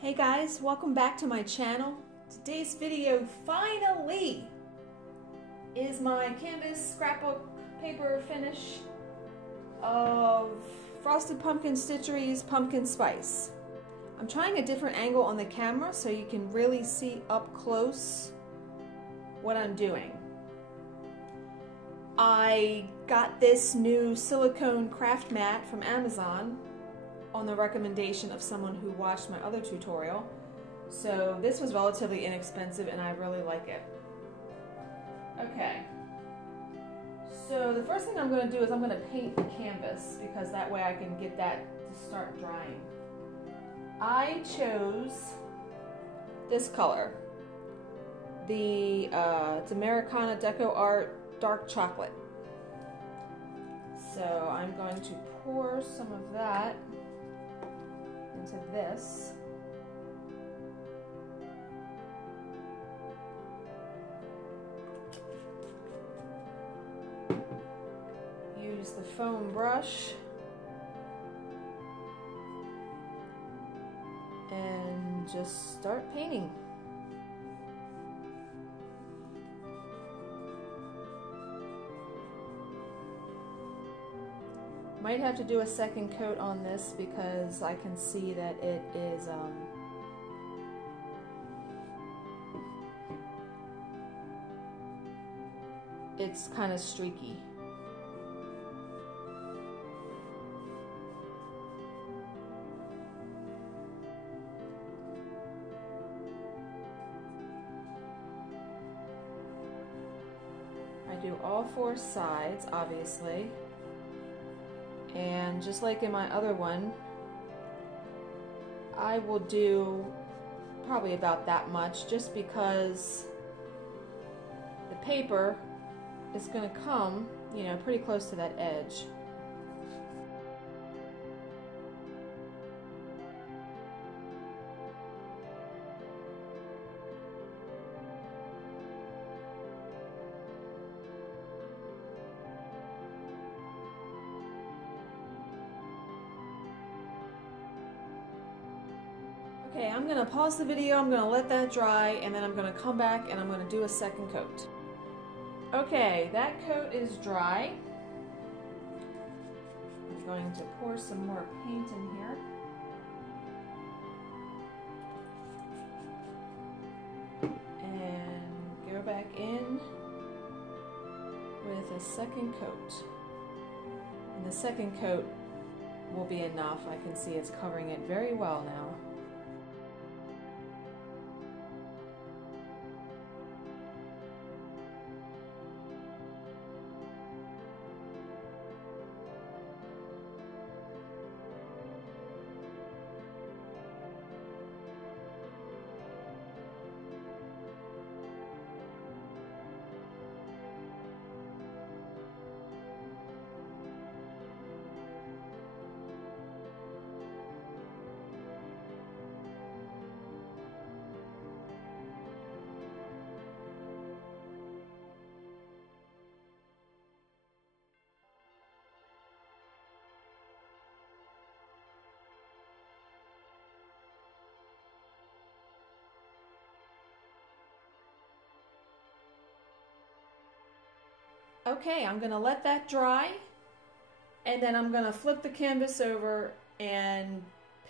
Hey guys, welcome back to my channel. Today's video finally is my canvas scrapbook paper finish of Frosted Pumpkin Stitchery's Pumpkin Spice. I'm trying a different angle on the camera so you can really see up close what I'm doing. I got this new silicone craft mat from Amazon on the recommendation of someone who watched my other tutorial. So this was relatively inexpensive and I really like it. Okay, so the first thing I'm going to do is I'm going to paint the canvas because that way I can get that to start drying. I chose this color, it's Americana Deco Art Dark Chocolate. So I'm going to pour some of that into this. Use the foam brush and just start painting. Might have to do a second coat on this because I can see that it is it's kind of streaky. I do all four sides, obviously. And just like in my other one, I will do probably about that much just because the paper is going to come, you know, pretty close to that edge. Okay, I'm going to pause the video, I'm going to let that dry, and then I'm going to come back and I'm going to do a second coat. Okay, that coat is dry. I'm going to pour some more paint in here. And go back in with a second coat. And the second coat will be enough. I can see it's covering it very well now. Okay, I'm going to let that dry, and then I'm going to flip the canvas over and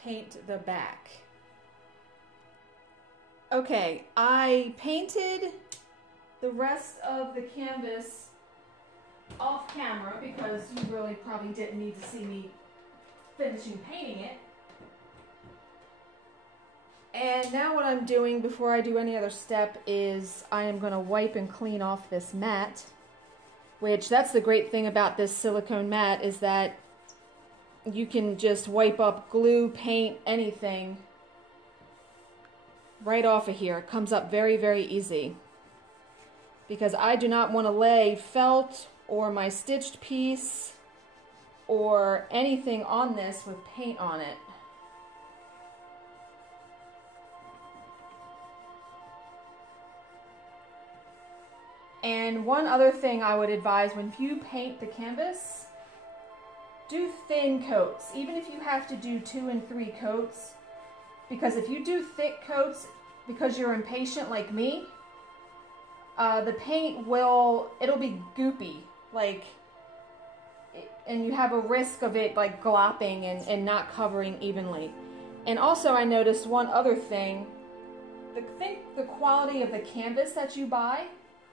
paint the back. Okay, I painted the rest of the canvas off camera because you really probably didn't need to see me finishing painting it. And now what I'm doing before I do any other step is I am going to wipe and clean off this mat. Which, that's the great thing about this silicone mat, is that you can just wipe up glue, paint, anything right off of here. It comes up very, very easy. Because I do not want to lay felt or my stitched piece or anything on this with paint on it. And one other thing I would advise, when you paint the canvas, do thin coats. Even if you have to do 2 and 3 coats, because if you do thick coats, because you're impatient like me, the paint it'll be goopy, like, and you have a risk of it like glopping and not covering evenly. And also I noticed one other thing. I think the quality of the canvas that you buy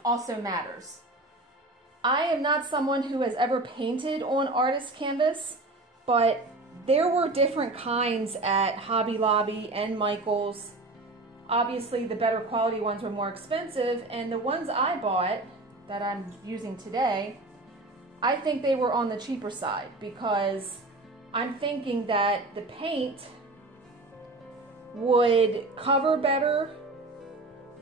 also matters. I am not someone who has ever painted on artist canvas, but there were different kinds at Hobby Lobby and Michael's. Obviously the better quality ones were more expensive, and the ones I bought that I'm using today, I think they were on the cheaper side, because I'm thinking that the paint would cover better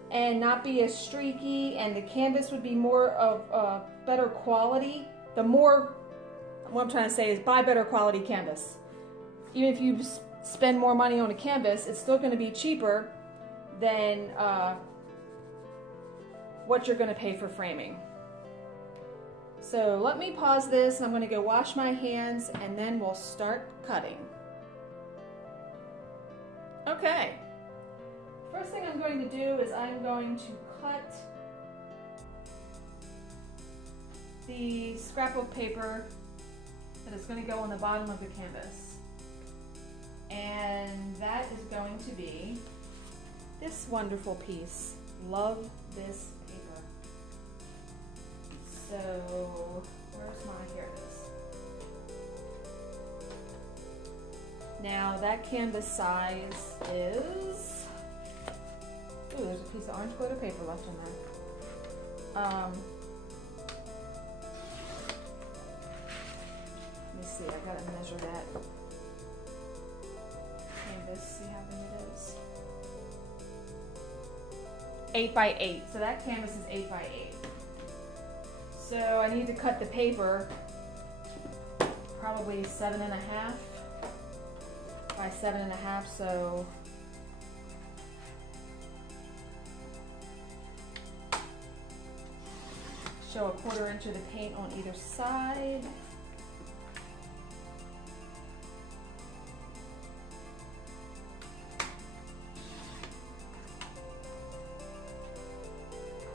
and not be as streaky, and the canvas would be more of better quality. What I'm trying to say is buy better quality canvas. Even if you spend more money on a canvas, it's still going to be cheaper than what you're going to pay for framing. So let me pause this, and I'm going to go wash my hands, and then we'll start cutting. Okay. First thing I'm going to do is I'm going to cut the scrapbook paper that is going to go on the bottom of the canvas. And that is going to be this wonderful piece. Love this paper. So, where's my, here it is. Now that canvas size is, ooh, there's a piece of orange glitter paper left in there. Let me see, I gotta measure that canvas, see how big it is. 8 by 8, so that canvas is 8 by 8. So I need to cut the paper probably 7.5 by 7.5, so show 1/4 inch of the paint on either side.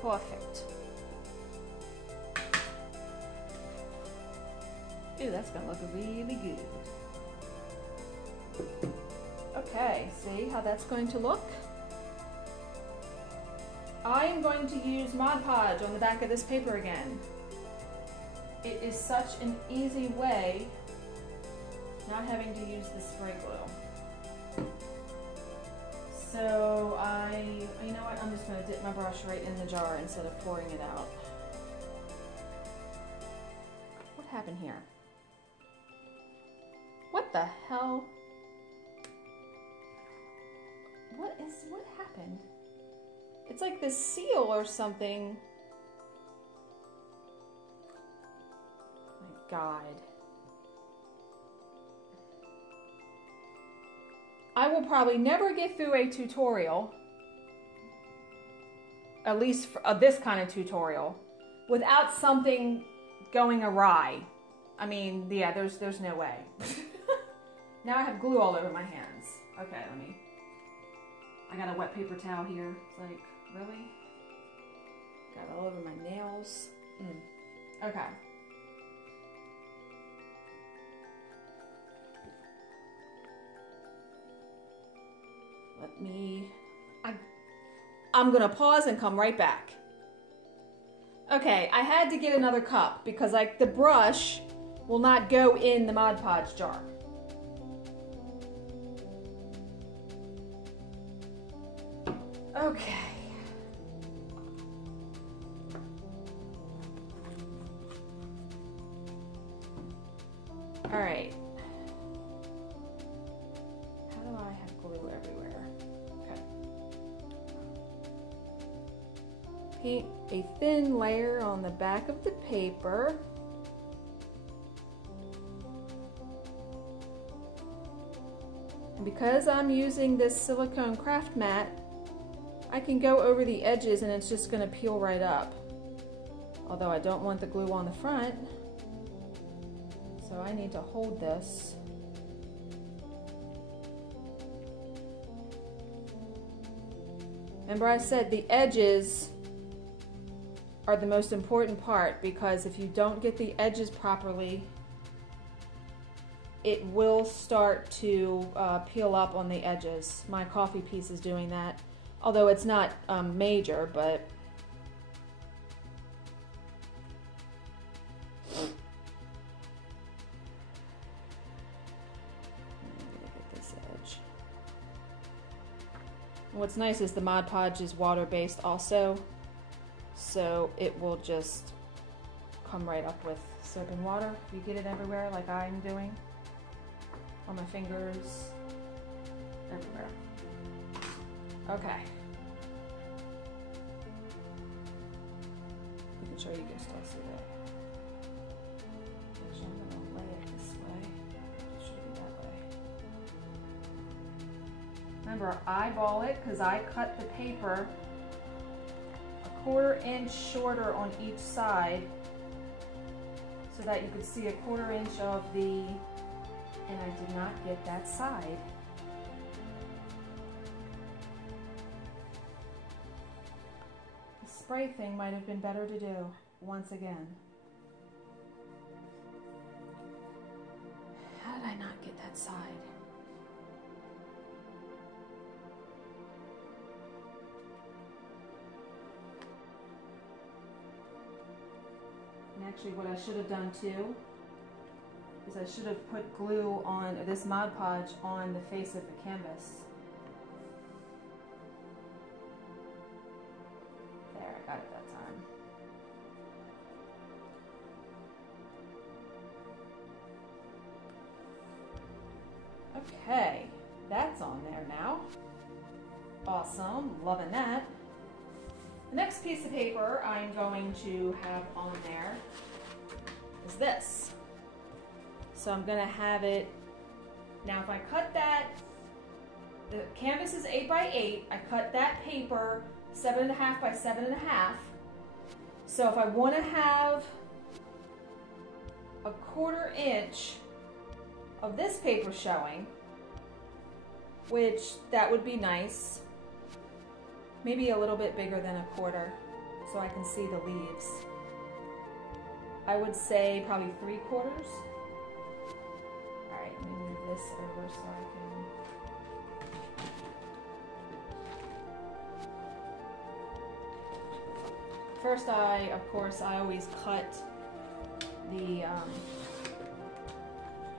Perfect. Ooh, that's gonna look really good. Okay, see how that's going to look? I am going to use Mod Podge on the back of this paper again. It is such an easy way not having to use the spray glue. So you know what, I'm just going to dip my brush right in the jar instead of pouring it out. What happened here? What the hell? What happened? It's like this seal or something. My God. I will probably never get through a tutorial, at least for, this kind of tutorial, without something going awry. I mean, yeah, there's no way. Now I have glue all over my hands. Okay, I got a wet paper towel here. It's like, really? Got it all over my nails. Okay. I'm gonna pause and come right back. Okay, I had to get another cup because the brush will not go in the Mod Podge jar. Okay. All right. How do I have glue everywhere? Okay. Paint a thin layer on the back of the paper. And because I'm using this silicone craft mat, I can go over the edges and it's just going to peel right up. Although I don't want the glue on the front, so I need to hold this. Remember I said the edges are the most important part, because if you don't get the edges properly, it will start to peel up on the edges. My coffee piece is doing that, although it's not major, but what's nice is the Mod Podge is water-based also, so it will just come right up with soap and water. If you get it everywhere like I'm doing, on my fingers, everywhere. Okay. Making sure you can still see that. Actually, I'm going to lay it this way. It should be that way. Remember, eyeball it, because I cut the paper a 1/4 inch shorter on each side so that you could see a 1/4 inch of the, and I did not get that side. The spray thing might have been better to do once again. How did I not get that side? And actually what I should have done too is I should have put glue on this Mod Podge on the face of the canvas. There, I got it that time. Okay, that's on there now. Awesome, loving that. The next piece of paper I'm going to have on there is this. So I'm going to have it, now if I cut that, the canvas is 8 by 8, I cut that paper 7.5 by 7.5. So if I want to have a 1/4 inch of this paper showing, which that would be nice, maybe a little bit bigger than a 1/4 so I can see the leaves. I would say probably 3/4. Alright, let me move this over so I can. First of course, I always cut the,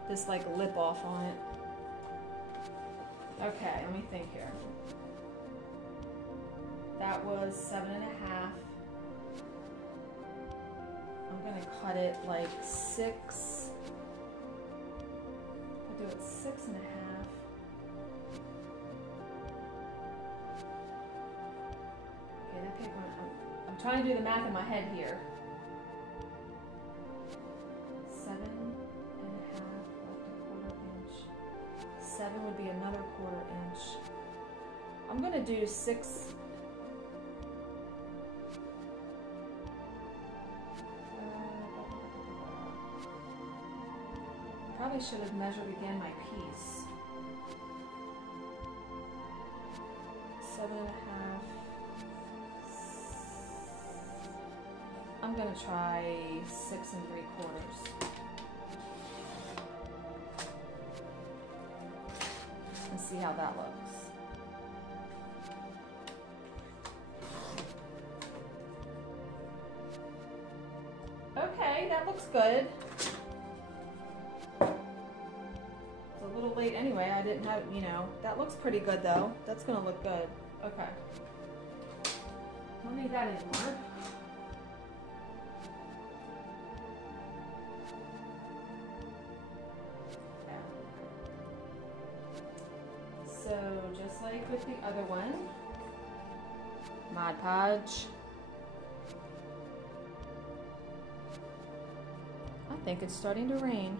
this like lip off on it. Okay, let me think here. That was 7.5. I'm gonna cut it like 6. I'll do it 6.5. Okay, that paper, I'm trying to do the math in my head here. 7.5 left a 1/4 inch. 7 would be another 1/4 inch. I'm gonna do 6. Probably should have measured again my piece. 7.5. I'm gonna try 6 3/4. And see how that looks. Okay, that looks good. A little late anyway, I didn't have, you know, that looks pretty good though. That's gonna look good. Okay. Don't need that anymore. Yeah. So just like with the other one, Mod Podge. I think it's starting to rain.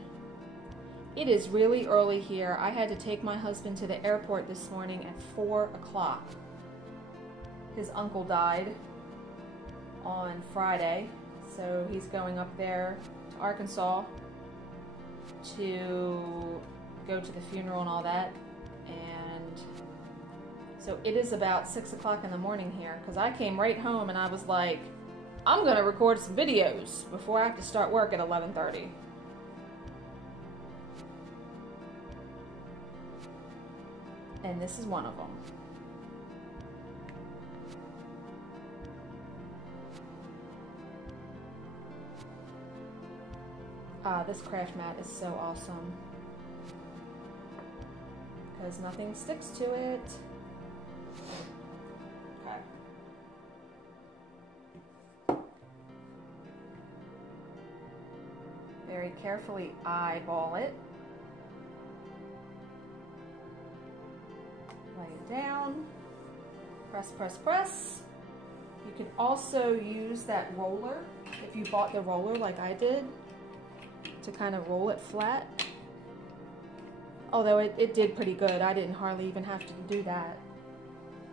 It is really early here. I had to take my husband to the airport this morning at 4 o'clock. His uncle died on Friday, so he's going up there to Arkansas to go to the funeral and all that. And So it is about 6 o'clock in the morning here because I came right home and I was like, I'm gonna record some videos before I have to start work at 11:30. And this is one of them. This craft mat is so awesome because nothing sticks to it. Okay. Very carefully eyeball it. Lay it down. Press, press, press. You can also use that roller if you bought the roller like I did, to kind of roll it flat. Although it did pretty good. I didn't hardly even have to do that.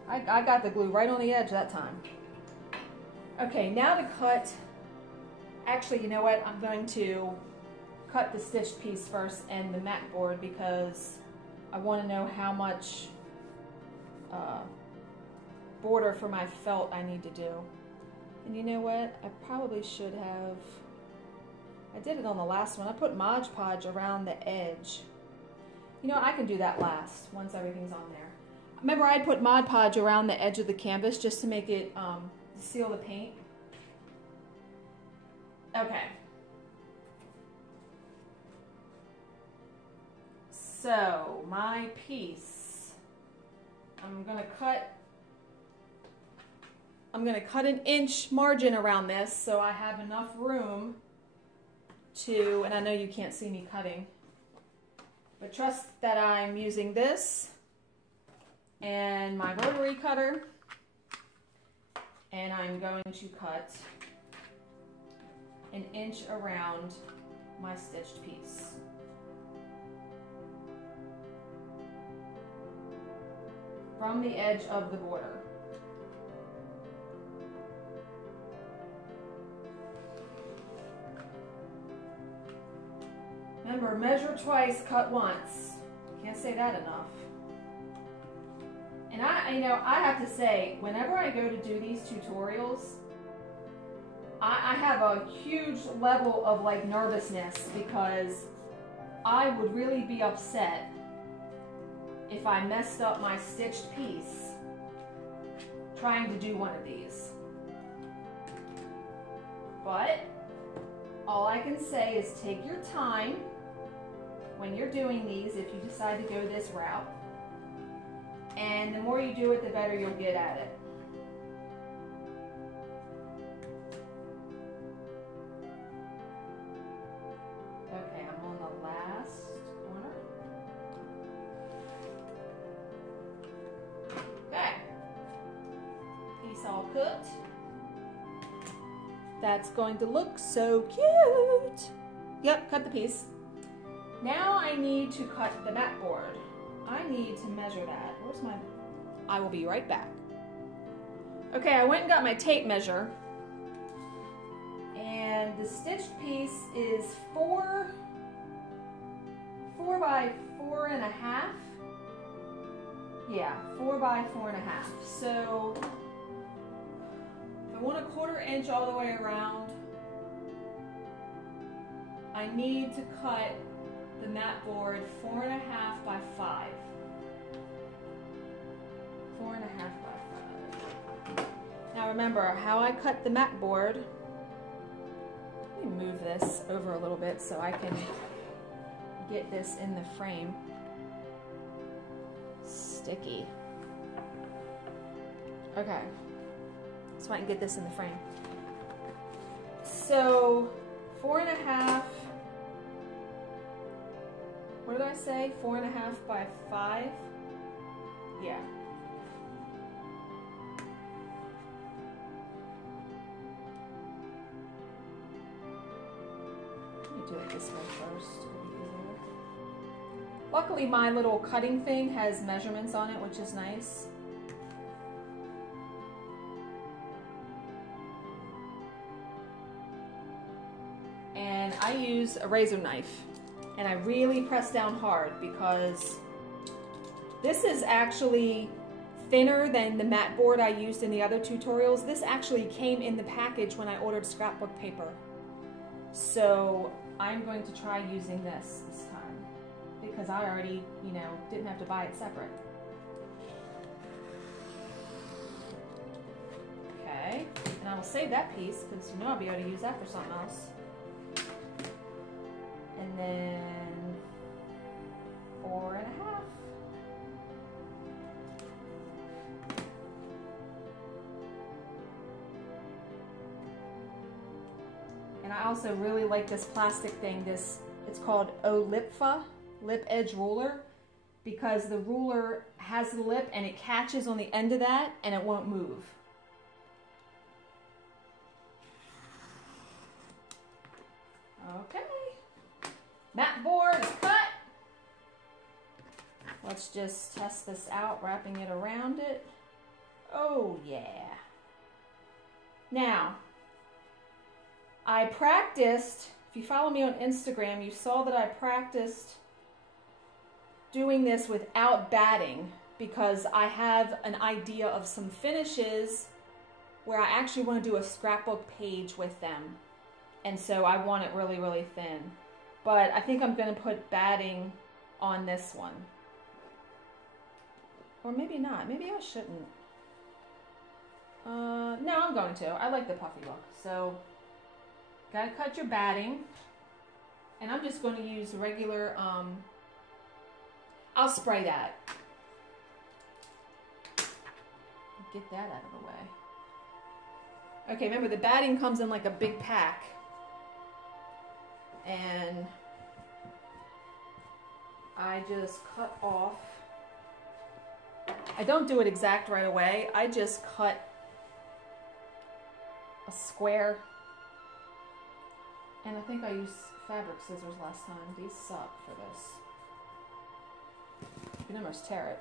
I got the glue right on the edge that time. Okay, now to cut. Actually, you know what? I'm going to cut the stitched piece first and the mat board because I want to know how much border for my felt I need to do. And you know what? I probably should have. I did it on the last one. I put Mod Podge around the edge. You know, I can do that last once everything's on there. Remember, I put Mod Podge around the edge of the canvas just to make it seal the paint. Okay. So my piece, I'm gonna cut an inch margin around this so I have enough room to, and I know you can't see me cutting, but trust that I'm using this and my rotary cutter, and I'm going to cut an inch around my stitched piece. From the edge of the border. Remember, measure twice, cut once. Can't say that enough. And I have to say, whenever I go to do these tutorials, I have a huge level of like nervousness because I would really be upset if I messed up my stitched piece trying to do one of these. But all I can say is take your time when you're doing these if you decide to go this route. And the more you do it, the better you'll get at it. Okay, I'm on the last corner. Okay. Piece all cooked. That's going to look so cute. Yep, cut the piece. Now I need to cut the mat board. I need to measure that. Where's my... I will be right back. Okay, I went and got my tape measure. And the stitched piece is 4 by 4.5. Yeah, 4 by 4.5. So I want a 1/4 inch all the way around. I need to cut the mat board 4.5 by 5. 4.5 by 5. Now remember how I cut the mat board. Let me move this over a little bit so I can get this in the frame. Sticky. Okay. So I can get this in the frame. So 4.5. What did I say? 4.5 by 5? Yeah. Let me do it this way first. It'll be easier. Luckily, my little cutting thing has measurements on it, which is nice. And I use a razor knife. And I really press down hard because this is actually thinner than the mat board I used in the other tutorials. This actually came in the package when I ordered scrapbook paper. So I'm going to try using this time because I already, you know, didn't have to buy it separate. Okay, and I will save that piece because you know I'll be able to use that for something else. And then 4 1/2. And I also really like this plastic thing. It's called Olipfa, lip edge ruler, because the ruler has the lip and it catches on the end of that and it won't move. Okay, mat board is cut. Let's just test this out, wrapping it around it. Oh yeah. Now, I practiced, if you follow me on Instagram, you saw that I practiced doing this without batting because I have an idea of some finishes where I actually want to do a scrapbook page with them. And so I want it really, really thin. But I think I'm going to put batting on this one. Or maybe not. Maybe I shouldn't. No, I'm going to. I like the puffy look. So, gotta cut your batting. And I'm just going to use regular, I'll spray that. Get that out of the way. Okay, remember the batting comes in like a big pack. And I just cut off. I don't do it exact right away. I just cut a square. And I think I used fabric scissors last time. These suck for this. You can almost tear it.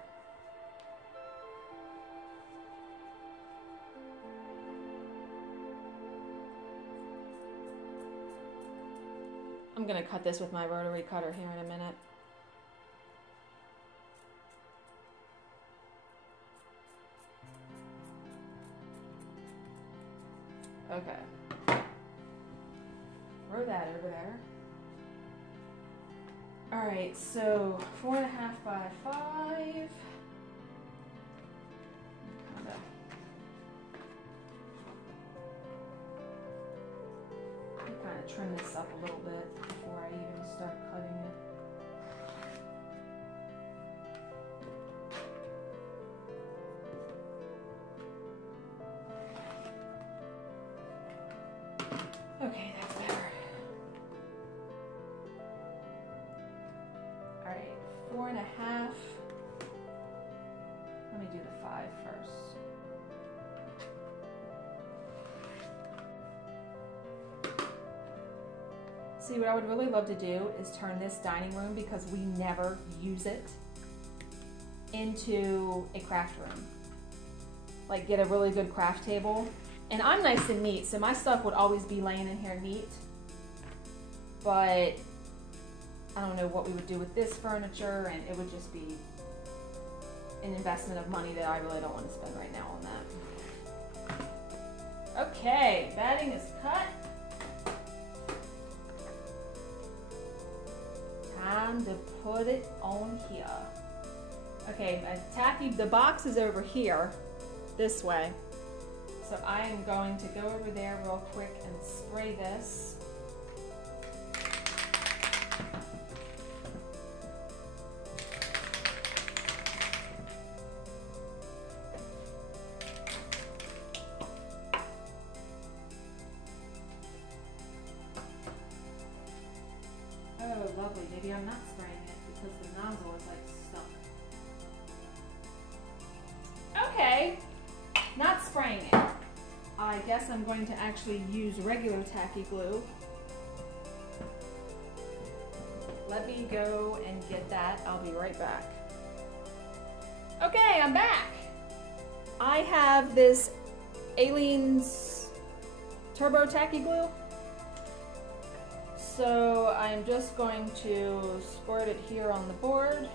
I'm going to cut this with my rotary cutter here in a minute. Okay. Throw that over there. Alright, so 4 1/2 by 5. Kind of trim this up a little bit before I even start cutting it. Okay, that's better. Alright, 4 1/2. Let me do the 5 first. See, what I would really love to do is turn this dining room, because we never use it, into a craft room. Like, get a really good craft table. And I'm nice and neat, so my stuff would always be laying in here neat. But I don't know what we would do with this furniture, and it would just be an investment of money that I really don't want to spend right now on that. Okay, batting is cut. Time to put it on here. Okay, the box is over here, this way. So I am going to go over there real quick and spray this. Oh, lovely. Maybe I'm not spraying it because the nozzle is like stuck. Okay, not spraying it. I guess I'm going to actually use regular tacky glue. Let me go and get that. I'll be right back. Okay, I'm back. I have this Aleene's Turbo Tacky Glue. So I'm just going to squirt it here on the board.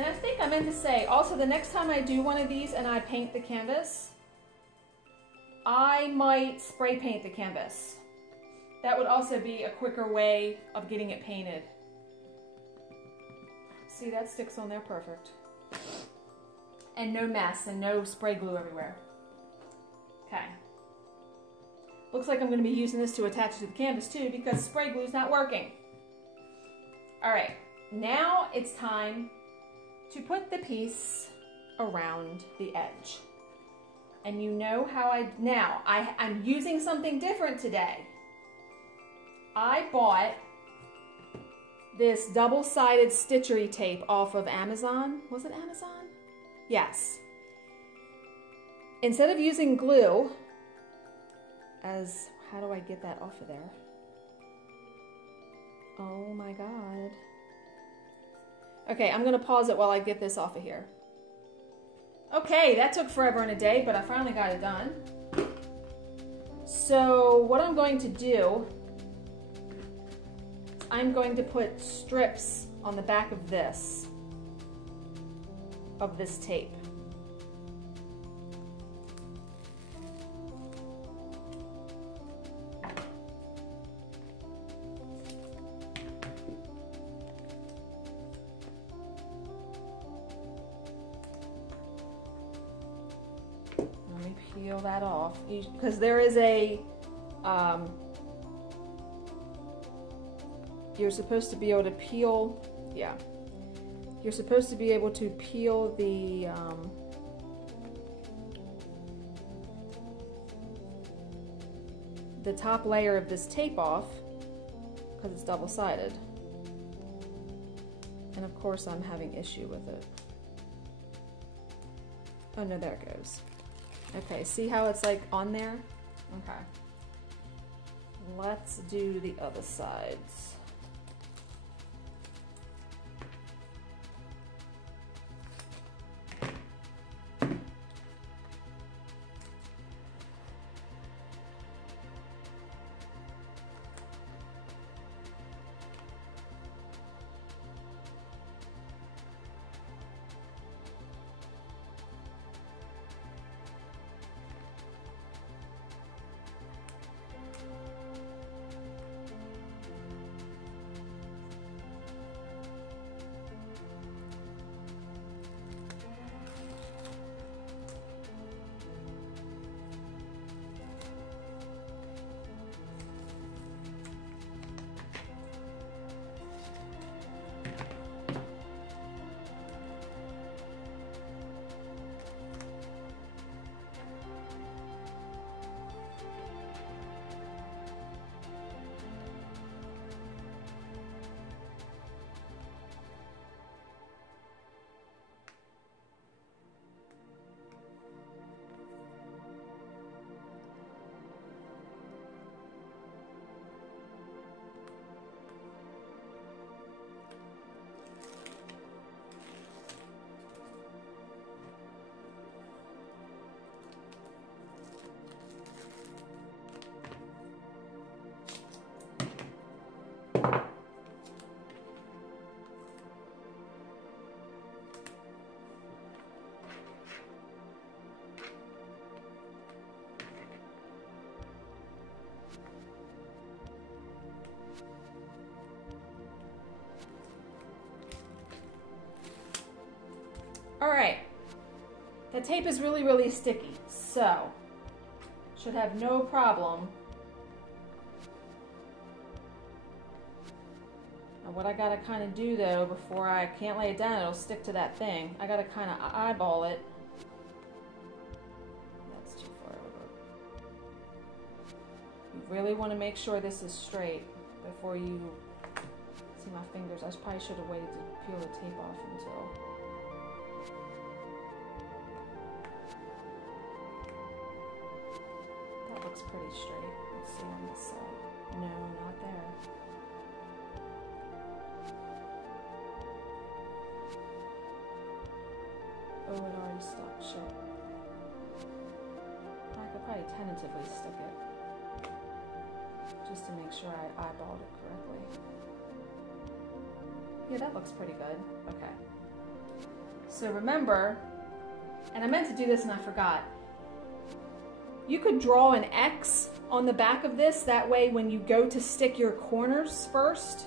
And I think I meant to say, also the next time I do one of these and I paint the canvas, I might spray paint the canvas. That would also be a quicker way of getting it painted. See, that sticks on there perfect. And no mess and no spray glue everywhere. Okay. Looks like I'm going to be using this to attach to the canvas too because spray glue is not working. All right, now it's time to put the piece around the edge. And you know how I'm using something different today. I bought this double-sided Stitchery tape off of Amazon. Was it Amazon? Yes. Instead of using glue, how do I get that off of there? Oh my God. Okay, I'm gonna pause it while I get this off of here. Okay, that took forever and a day, but I finally got it done. So what I'm going to do, I'm going to put strips on the back of this tape. Peel that off because there is a you're supposed to be able to peel, yeah, you're supposed to be able to peel the top layer of this tape off because it's double-sided, and of course I'm having issue with it. Oh no, there it goes. Okay, see how it's like on there? Okay. Let's do the other sides. All right, the tape is really, really sticky, so should have no problem. Now what I gotta kind of do though, before I can't lay it down, it'll stick to that thing. I gotta kind of eyeball it. That's too far over. You really want to make sure this is straight before you see my fingers. I probably should have waited to peel the tape off until. Looks pretty straight. Let's see on this side. No, not there. Oh, it already stuck. Shit. I could probably tentatively stick it. Just to make sure I eyeballed it correctly. Yeah, that looks pretty good. Okay. So remember, and I meant to do this and I forgot, you could draw an X on the back of this. That way when you go to stick your corners first,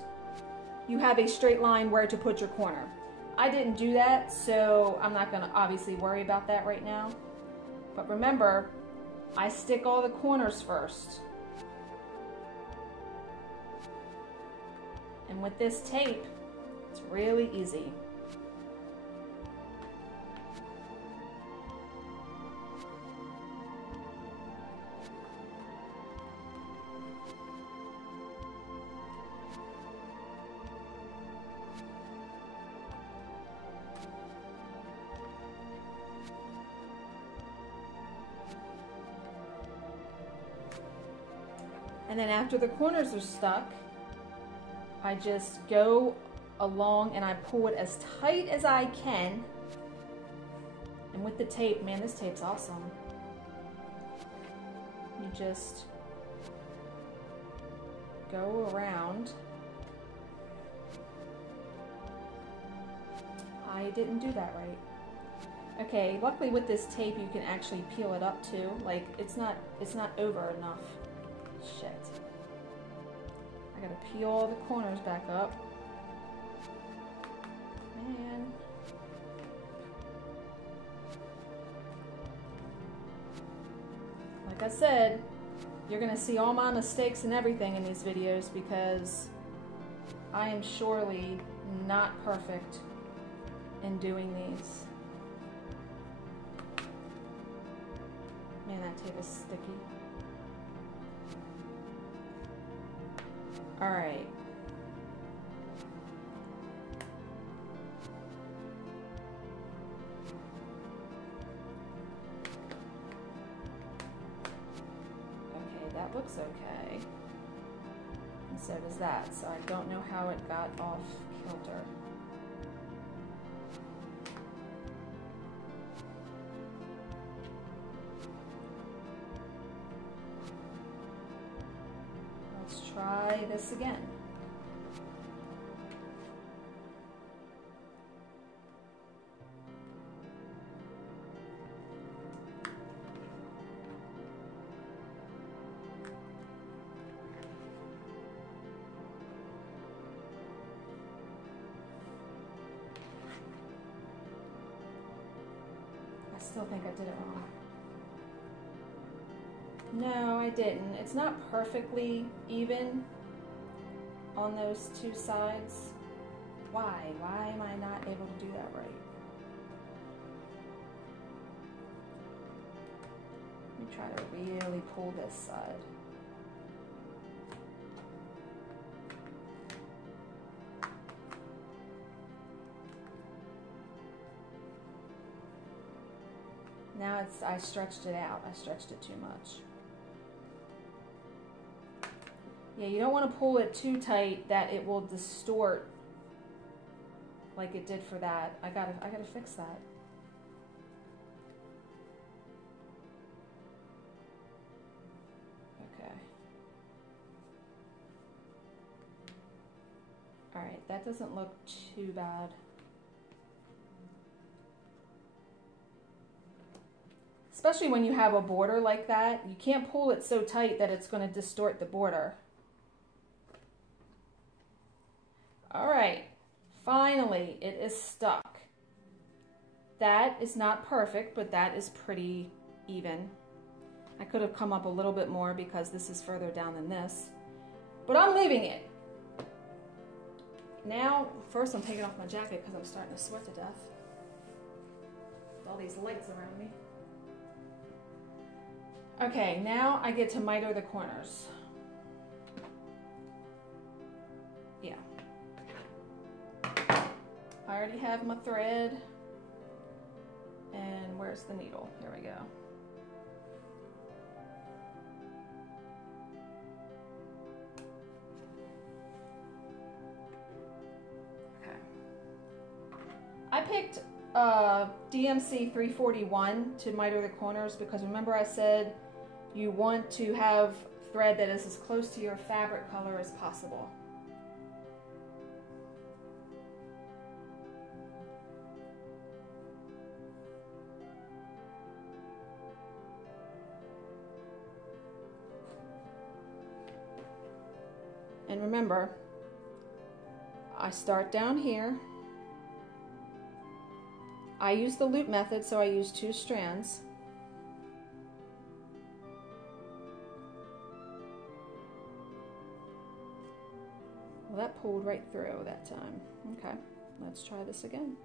you have a straight line where to put your corner. I didn't do that, so I'm not gonna obviously worry about that right now. But remember, I stick all the corners first. And with this tape, it's really easy. And then after the corners are stuck, I just go along and I pull it as tight as I can. And with the tape, man, this tape's awesome. You just go around. I didn't do that right. Okay, luckily with this tape you can actually peel it up too. Like it's not over enough. Shit. I gotta peel all the corners back up. Man. Like I said, you're gonna see all my mistakes and everything in these videos because I am surely not perfect in doing these. Man, that tape is sticky. All right. Okay, that looks okay. And so does that. So I don't know how it got off kilter. Try this again. I still think I did it wrong. No, I didn't. It's not perfectly even on those two sides. Why? Why am I not able to do that right? Let me try to really pull this side. Now I stretched it out. I stretched it too much. Yeah, you don't want to pull it too tight that it will distort like it did for that. I gotta fix that. Okay. All right, that doesn't look too bad. Especially when you have a border like that, you can't pull it so tight that it's going to distort the border. All right, finally it is stuck. That is not perfect, but that is pretty even. I could have come up a little bit more because this is further down than this, but I'm leaving it. Now, first I'm taking off my jacket because I'm starting to sweat to death. With all these lights around me. Okay, now I get to miter the corners. Yeah. I already have my thread. And where's the needle? Here we go. Okay. I picked DMC 341 to miter the corners because remember I said you want to have thread that is as close to your fabric color as possible. remember, I start down here. I use the loop method, so I use 2 strands. Well, that pulled right through that time. Okay, let's try this again.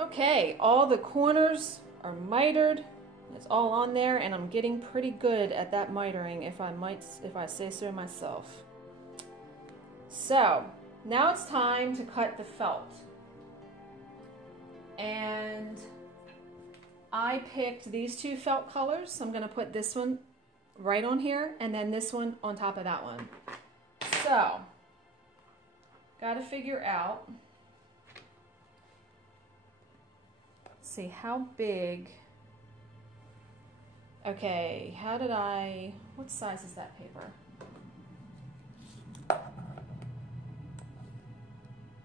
Okay, all the corners are mitered. It's all on there, and I'm getting pretty good at that mitering, if I say so myself. So now it's time to cut the felt, and I picked these 2 felt colors. So I'm going to put this one right on here, and then this one on top of that one. So got to figure out. See how big. Okay, what size is that paper?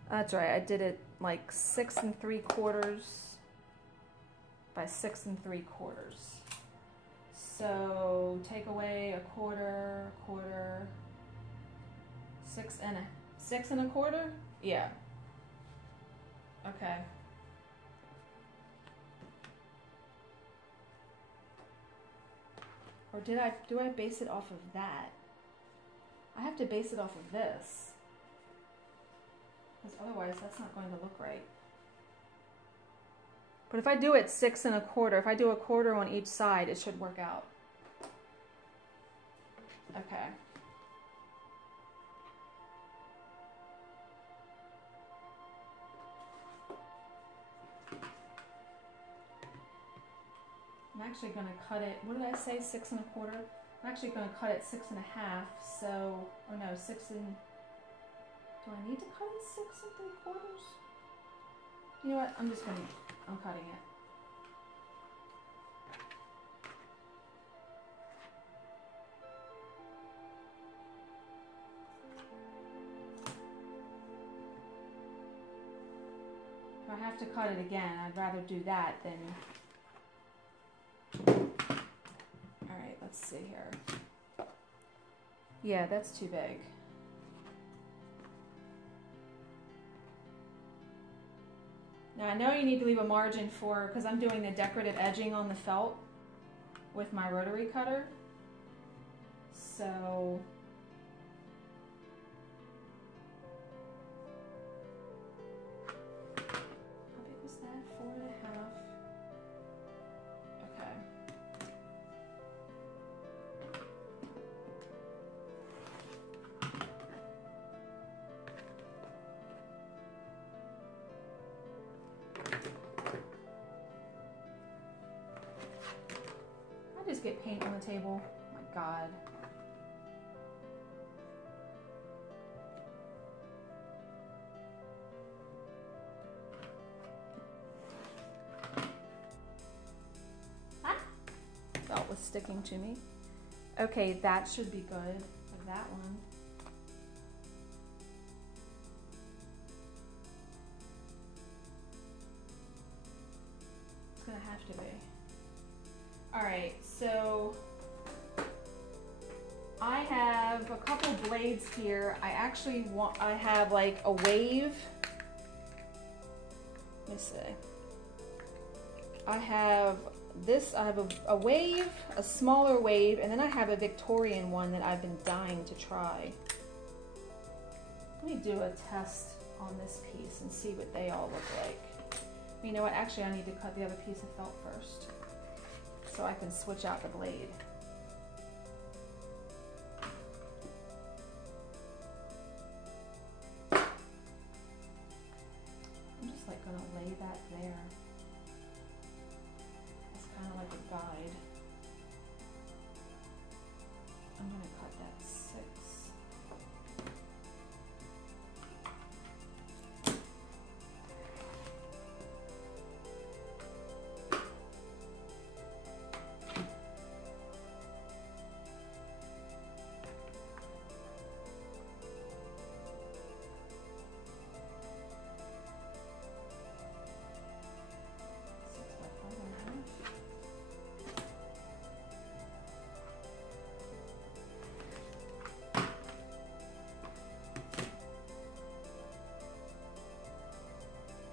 That's right, I did it like 6 3/4 by 6 3/4. So take away a quarter, 6 1/4? Yeah. Okay. Or do I base it off of that? I have to base it off of this, because otherwise that's not going to look right. But if I do it 6 1/4, if I do a quarter on each side, it should work out. Okay. I'm actually going to cut it, what did I say, 6 1/4? I'm actually going to cut it 6 1/2, so, or no, 6 and, do I need to cut it 6 3/4? You know what, I'm cutting it. If I have to cut it again, I'd rather do that than... Alright, let's see here. Yeah, that's too big. Now I know you need to leave a margin for, because I'm doing the decorative edging on the felt with my rotary cutter. So how big was that? 4 1/2. Okay. I just get paint on the table. Oh my God. Belt was sticking to me. Okay, that should be good for that one. It's gonna have to be. All right, so I have a couple blades here. I have like a wave. Let me see. I have a wave, a smaller wave, and then I have a Victorian one that I've been dying to try. Let me do a test on this piece and see what they all look like. You know what, actually I need to cut the other piece of felt first so I can switch out the blade. I'm just like gonna lay that there. Kind of like a guide. I'm going to cut that 6.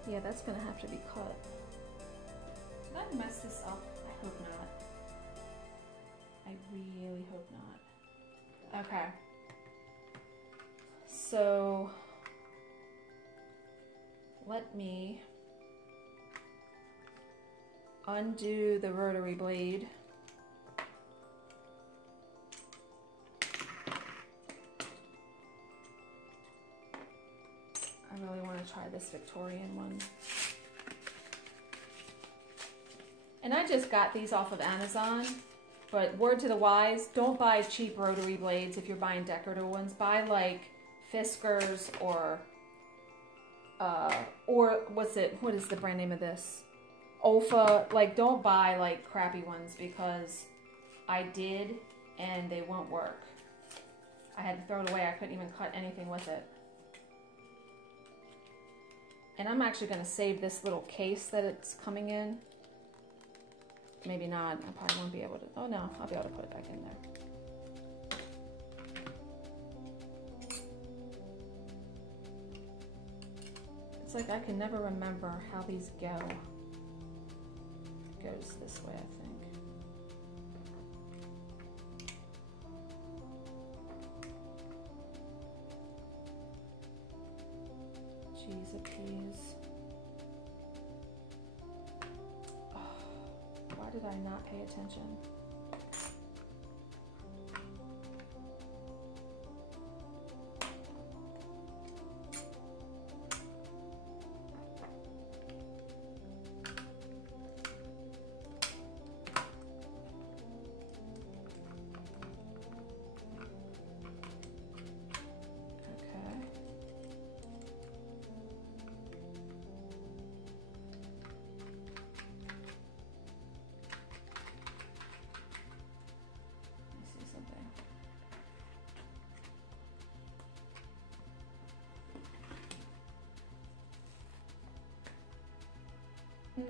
Yeah, that's gonna have to be cut. Did I mess this up? I hope not. I really hope not. Okay. So let me undo the rotary blade. I really want to try this Victorian one. And I just got these off of Amazon, but word to the wise, don't buy cheap rotary blades if you're buying decorative ones. Buy like Fiskars or what is the brand name of this? Olfa. Like, don't buy like crappy ones, because I did and they won't work. I had to throw it away. I couldn't even cut anything with it. And I'm actually going to save this little case that it's coming in. Maybe not. I probably won't be able to. Oh no, I'll be able to put it back in there. It's like I can never remember how these go. It goes this way, I think. Cheese appease. Oh, why did I not pay attention?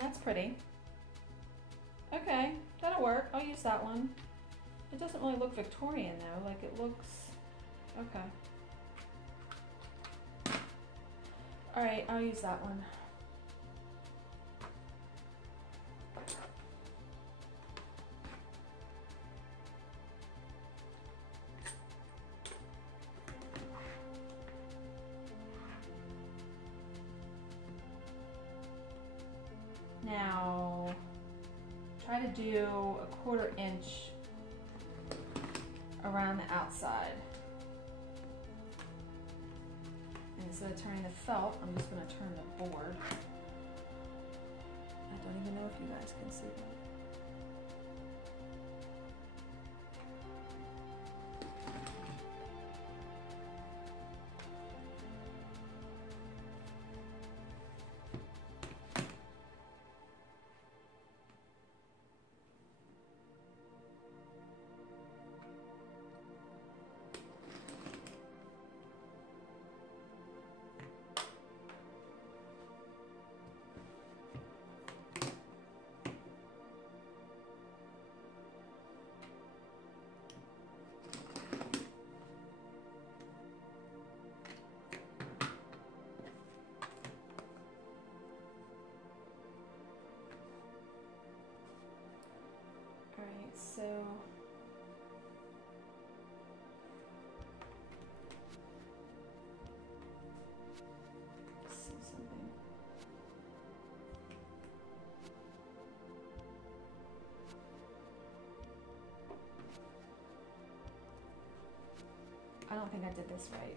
That's pretty. Okay, that'll work. I'll use that one. It doesn't really look Victorian though, like it looks... Okay. Alright, I'll use that one. Now, try to do a 1/4 inch around the outside. And instead of turning the felt, I'm just going to turn the board. I don't even know if you guys can see that. Alright, so let's see something. I don't think I did this right.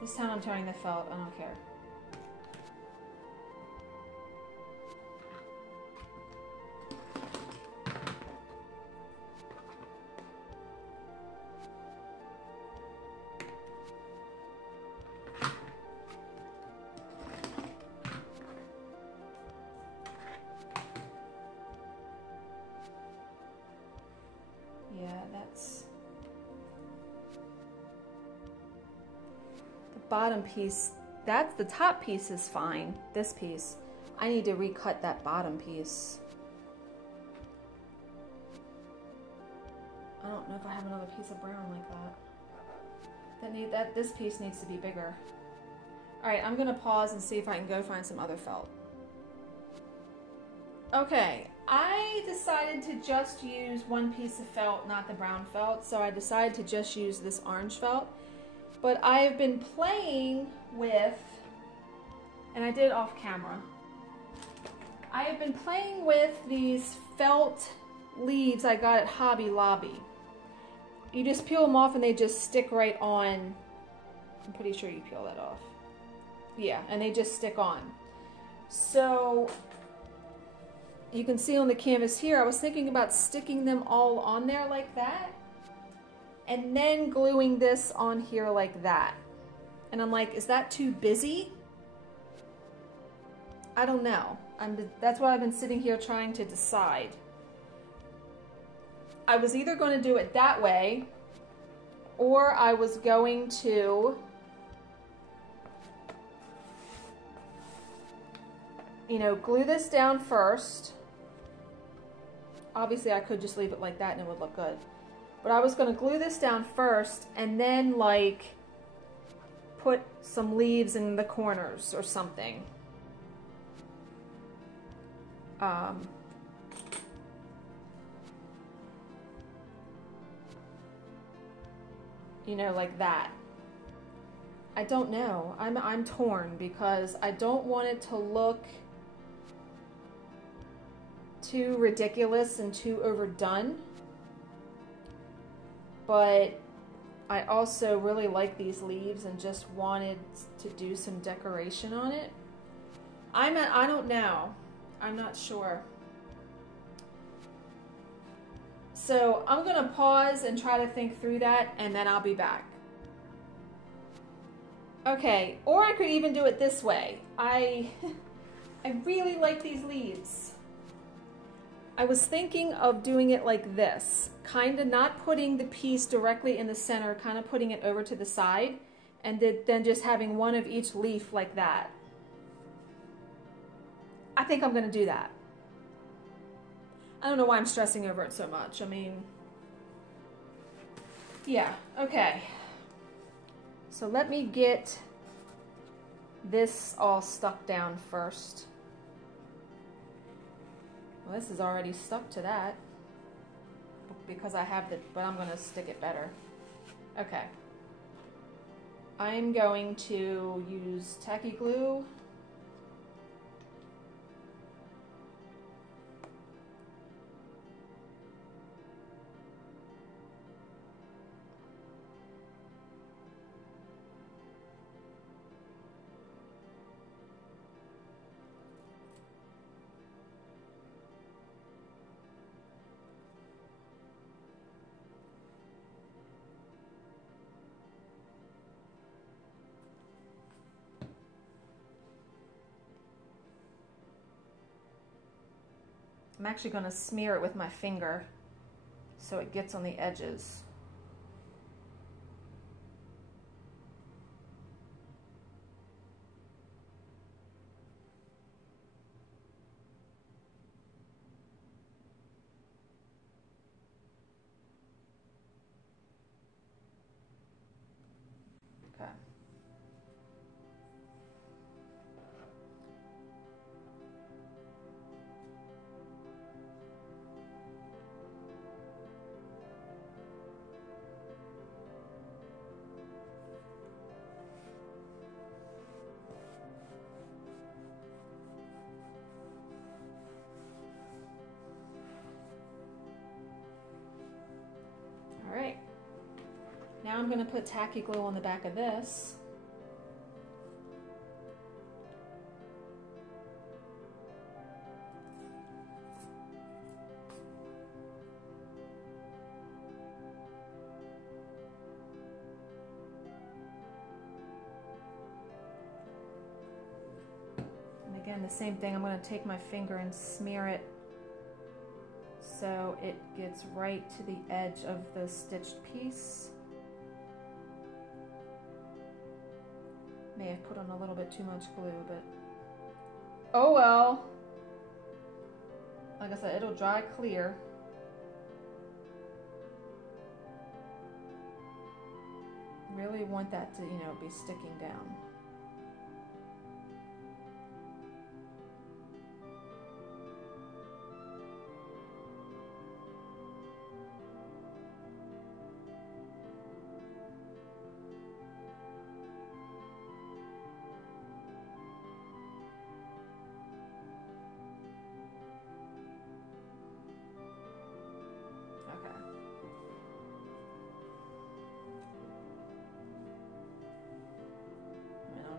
This time I'm turning the felt, I don't care. Yeah, that's the bottom piece. That's the top piece is fine. This piece, I need to recut that bottom piece. I don't know if I have another piece of brown like that. This piece needs to be bigger. All right, I'm gonna pause and see if I can go find some other felt. Okay, I decided to just use one piece of felt, not the brown felt, so I decided to just use this orange felt. But I have been playing with, and I did it off camera, I have been playing with these felt leaves I got at Hobby Lobby. You just peel them off and they just stick right on. I'm pretty sure you peel that off. Yeah, and they just stick on. So you can see on the canvas here, I was thinking about sticking them all on there like that and then gluing this on here like that. And I'm like, is that too busy? I don't know. That's what I've been sitting here trying to decide. I was either going to do it that way, or I was going to, glue this down first. Obviously, I could just leave it like that and it would look good. But I was going to glue this down first and then, like, put some leaves in the corners or something. Like that. I don't know. I'm torn because I don't want it to look too ridiculous and too overdone. But I also really like these leaves and just wanted to do some decoration on it. I don't know. I'm not sure. So I'm going to pause and try to think through that, and then I'll be back. Okay, or I could even do it this way. I really like these leaves. I was thinking of doing it like this, kind of not putting the piece directly in the center, kind of putting it over to the side, and then just having one of each leaf like that. I think I'm going to do that. I don't know why I'm stressing over it so much. I mean, yeah, okay. So let me get this all stuck down first. Well, this is already stuck to that because I have but I'm going to stick it better. Okay. I'm going to use tacky glue. I'm actually going to smear it with my finger so it gets on the edges. All right, now I'm going to put tacky glue on the back of this. And again, the same thing, I'm going to take my finger and smear it so it gets right to the edge of the stitched piece. May have put on a little bit too much glue, but oh well. Like I said, it'll dry clear. Really want that to, be sticking down.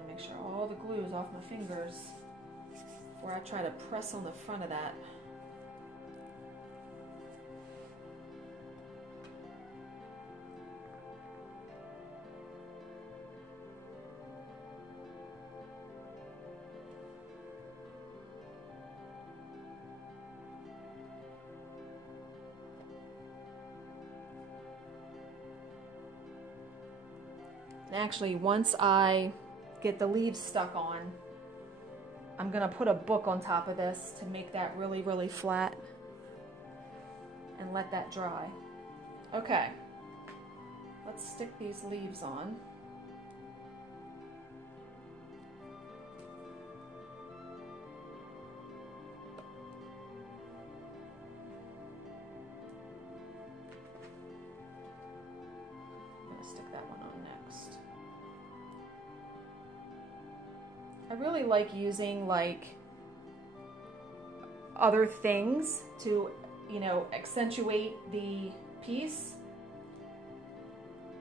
Make sure all the glue is off my fingers before I try to press on the front of that. And actually, once I get the leaves stuck on, I'm gonna put a book on top of this to make that really, really flat and let that dry. Okay, let's stick these leaves on. I'm gonna stick that one on next. I really like using other things to, accentuate the piece,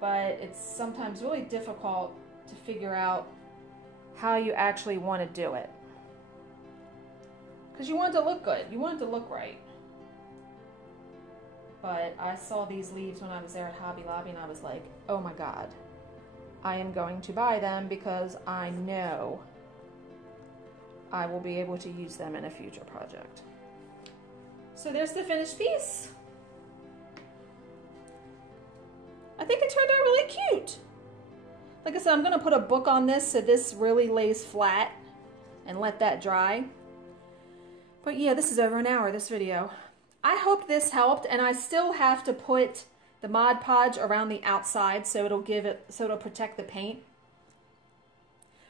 but it's sometimes really difficult to figure out how you actually want to do it. Because you want it to look good, you want it to look right. But I saw these leaves when I was there at Hobby Lobby and I was like, oh my God, I am going to buy them because I know I will be able to use them in a future project. So there's the finished piece. I think it turned out really cute. Like I said, I'm gonna put a book on this so this really lays flat and let that dry. But yeah, this is over an hour, this video. I hope this helped, and I still have to put the Mod Podge around the outside so it'll protect the paint.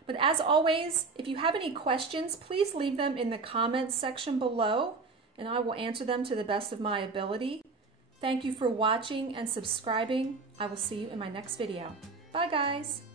But as always, if you have any questions, please leave them in the comments section below, and I will answer them to the best of my ability. Thank you for watching and subscribing. I will see you in my next video. Bye, guys.